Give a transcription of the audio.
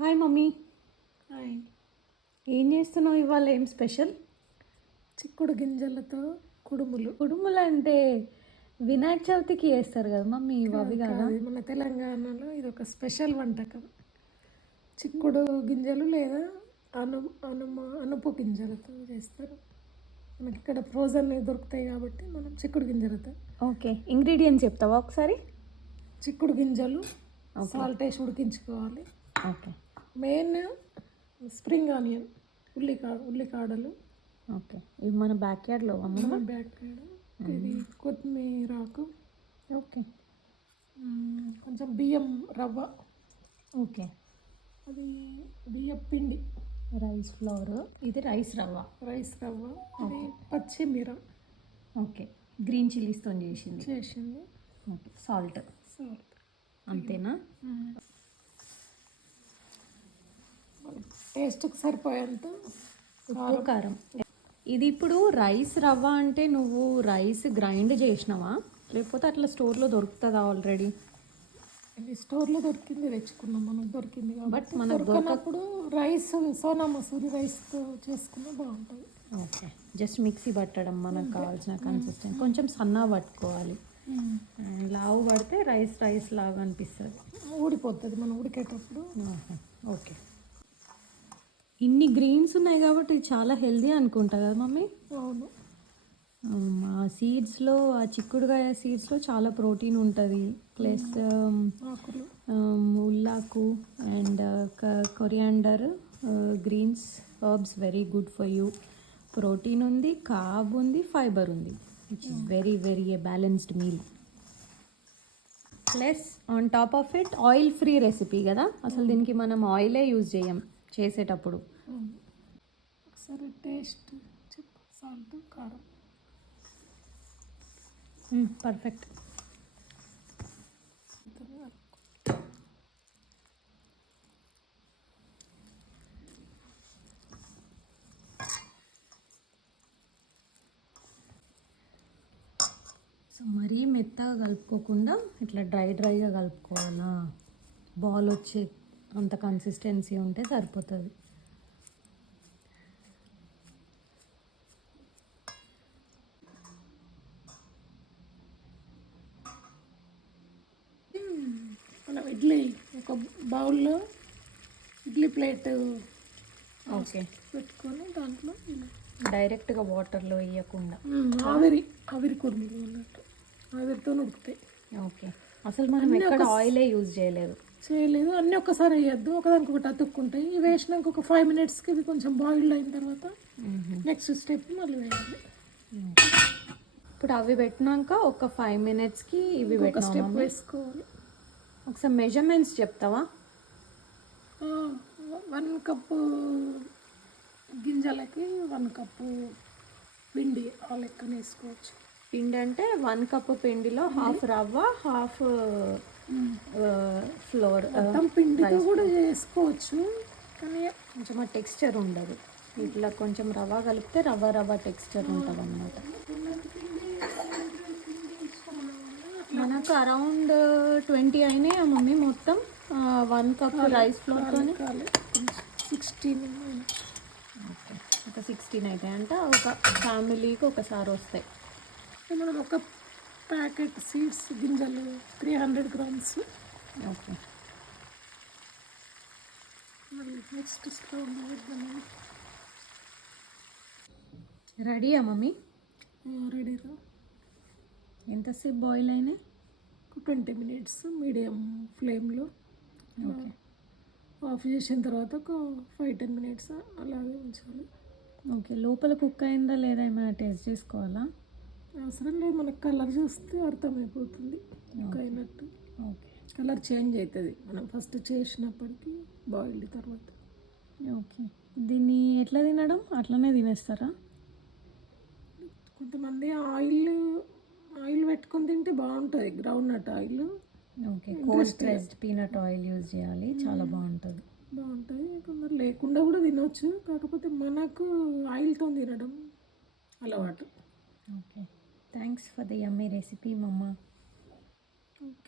Hi mummy, hi. ఏం చేస్తున్నావు ఇవాళ? ఏం స్పెషల్? చిక్కుడు గింజలతో కుడుములు. కుడుములు అంటే వినాయక చవితికి చేస్తారు కదా మమ్మీ, ఇవి అవి కదా? కాదు, మన తెలంగాణలో ఇది ఒక స్పెషల్ వంటకం. చిక్కుడు గింజలు లేదా అనుపు గింజలతో చేస్తారు. మనకి ఇక్కడ ఫ్రోజన్ దొరుకుతాయి కాబట్టి మనం చిక్కుడు గింజలతో. ఓకే, ఇంగ్రీడియంట్స్ చెప్తావా ఒకసారి? చిక్కుడు గింజలు సాల్ట్ వేసి ఉడికించుకోవాలి. ఓకే. మెయిన్ స్ప్రింగ్ ఆనియన్, ఉల్లికాడలు. ఓకే, ఇవి మన బ్యాక్ యార్డ్లో అమ్మ. బ్యాక్ సైడ్ ఇది కొత్తిమీర ఆకు. ఓకే. కొంచెం బియ్యం రవ్వ. ఓకే. అది బియ్యం పిండి. రైస్ ఫ్లోర్, ఇది రైస్ రవ్వ. అది పచ్చిమిర. ఓకే, గ్రీన్ చిల్లీస్తో చేసింది. ఓకే, సాల్ట్ అంతేనా? టేస్ట్కి సరిపోయేంత ఉప్పు, కారం. ఇది ఇప్పుడు రైస్ రవ్వ అంటే నువ్వు రైస్ గ్రైండ్ చేసినావా, లేకపోతే అట్లా స్టోర్లో దొరుకుతుందా ఆల్రెడీ? ఇది స్టోర్లో దొరికింది, తెచ్చుకున్నాం. మనకు దొరికింది బట్ మనకు దొరికినప్పుడు రైస్ సోనా మసూరి రైస్తో చేసుకున్నా బాగుంటుంది. ఓకే, జస్ట్ మిక్సీ పట్టడం మనకు కావాల్సిన కన్సిస్టెన్సీ. కొంచెం సన్నగా పట్టుకోవాలి, లావు పడితే రైస్ లాగా అనిపిస్తుంది, ఊడిపోతుంది మనం ఉడికేటప్పుడు. ఓకే. ఇన్ని గ్రీన్స్ ఉన్నాయి కాబట్టి చాలా హెల్దీ అనుకుంటా కదా మమ్మీ? అవును. ఆ సీడ్స్లో, ఆ చిక్కుడుకాయ సీడ్స్లో చాలా ప్రోటీన్ ఉంటుంది. ప్లస్ ఉల్లాకు and coriander, greens, herbs very good for you. Protein ఉంది, కార్బ్ ఉంది, ఫైబర్ ఉంది, which is very very a balanced meal. Plus on top of it oil free recipe కదా, అసలు దీనికి మనం ఆయిలే యూజ్ చేయం చేసేటప్పుడు. ఒకసారి టేస్ట్ చెప్పు. సాల్ట్, కారం. పర్ఫెక్ట్. సో మరీ మెత్తగా కలుపుకోకుండా ఇట్లా డ్రైగా కలుపుకోవాలా? బాల్ వచ్చే అంత కన్సిస్టెన్సీ ఉంటే సరిపోతుంది. మనం ఇడ్లీ ఒక బౌల్లో ఇడ్లీ ప్లేట్ ఓకే పెట్టుకొని దాంట్లో డైరెక్ట్గా వాటర్లో వేయకుండా ఆవిరి కుర్మీలు ఉన్నట్టు ఆవిరితో ఉడుకుతాయి. ఓకే, అసలు మనం ఎక్కడ ఆయిలే యూజ్ చేయలేదు. అన్నీ ఒక్కసారి వేయద్దు, ఒకదానికి ఒకటి అతుక్కుంటాయి. ఇవి వేసినాక ఒక 5 minutesకి ఇవి కొంచెం బాయిల్డ్ అయిన తర్వాత నెక్స్ట్ స్టెప్ మళ్ళీ వేయాలి. ఇప్పుడు అవి పెట్టినాక ఒక 5 minutesకి ఇవి స్టెప్ వేసుకోవాలి. ఒకసారి మెజర్మెంట్స్ చెప్తావా? 1 కప్పు గింజలకి 1 కప్పు పిండి ఆ లెక్కన వేసుకోవచ్చు. పిండి అంటే 1 కప్పు పిండిలో హాఫ్ రవ్వ, హాఫ్ ఫ్లోర్. మొత్తం పిండితో కూడా చేసుకోవచ్చు, కానీ కొంచెం ఆ టెక్స్చర్ ఉండదు. ఇట్లా కొంచెం రవ్వ కలిపితే రవ్వ టెక్స్చర్ ఉంటుంది అన్నమాట. మనకు అరౌండ్ 20 అయినాయి మమ్మీ మొత్తం 1 కప్ రైస్ ఫ్లోర్తో. 16. ఓకే, ఒక 16 అవుతాయి అంటే ఒక ఫ్యామిలీకి ఒకసారి వస్తాయి. మనం ఒక ప్యాకెట్ సీడ్స్ గింజలు 300 grams. ఓకే, నెక్స్ట్ రెడీయా మమ్మీ? రెడీరా. ఎంతసేపు బాయిల్ అయినాయి? 20 minutes మీడియం ఫ్లేమ్లో. ఓకే, ఆఫ్ చేసిన తర్వాత ఒక 5-10 minutes అలాగే ఉంచాలి. ఓకే, లోపల కుక్ అయిందా లేదా ఏమైనా టేస్ట్ చేసుకోవాలా? అవసరం లేదు, మనకు కలర్ చూస్తే అర్థమైపోతుంది కుక్ అయినట్టు. ఓకే, కలర్ చేంజ్ అవుతుంది మనం ఫస్ట్ చేసినప్పటికీ బాయిల్డ్ తర్వాత. ఓకే, దీన్ని ఎట్లా తినడం? అట్లనే తినేస్తారా? కొంతమంది ఆయిల్ పెట్టుకొని తింటే బాగుంటుంది, ground nut oil. Okay, cold pressed peanut oil use చేయాలి, చాలా బాగుంటుంది. కొందరు లేకుండా కూడా తినవచ్చు, కాకపోతే మనకు ఆయిల్తో తినడం అలవాటు. Okay, thanks for the yummy recipe మమ్మ.